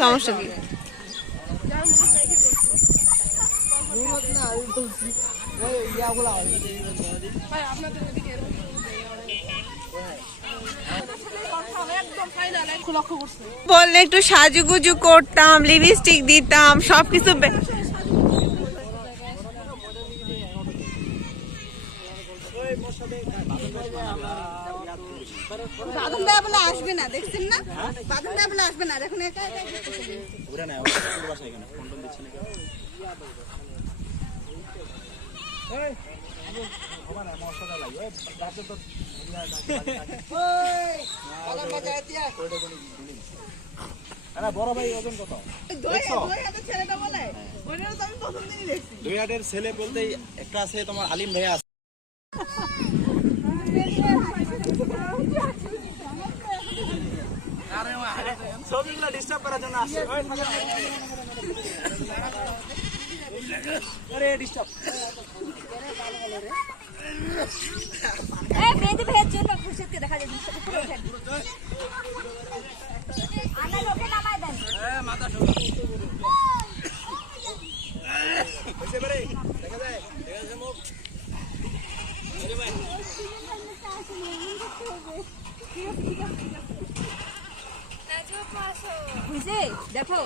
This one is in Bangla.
সমস্যা কি? বললে একটু সাজুগুজু করতাম, লিপস্টিক দিতাম, সবকিছু বাদন দেয়া বলে আসবে না, দেখছেন না? বাদন দেয়া বলে আসবে না, দেখুন একা বড় ভাই ওজন কত? 2 হাটের ছেলে বলতে একটা আছে তোমার আলিম ভাইয়া আছে। ছবিগুলো ডিস্টার্ব করার জন্য আসছে। আরে ডিস্টার্ব মেয়েদের ভাইয়ের জন্য খুশিতে দেখা যায় উপরে ওঠেন আনা লোকে নামায় দেন মাথা দেখা যায় মুখ বুঝে দেখো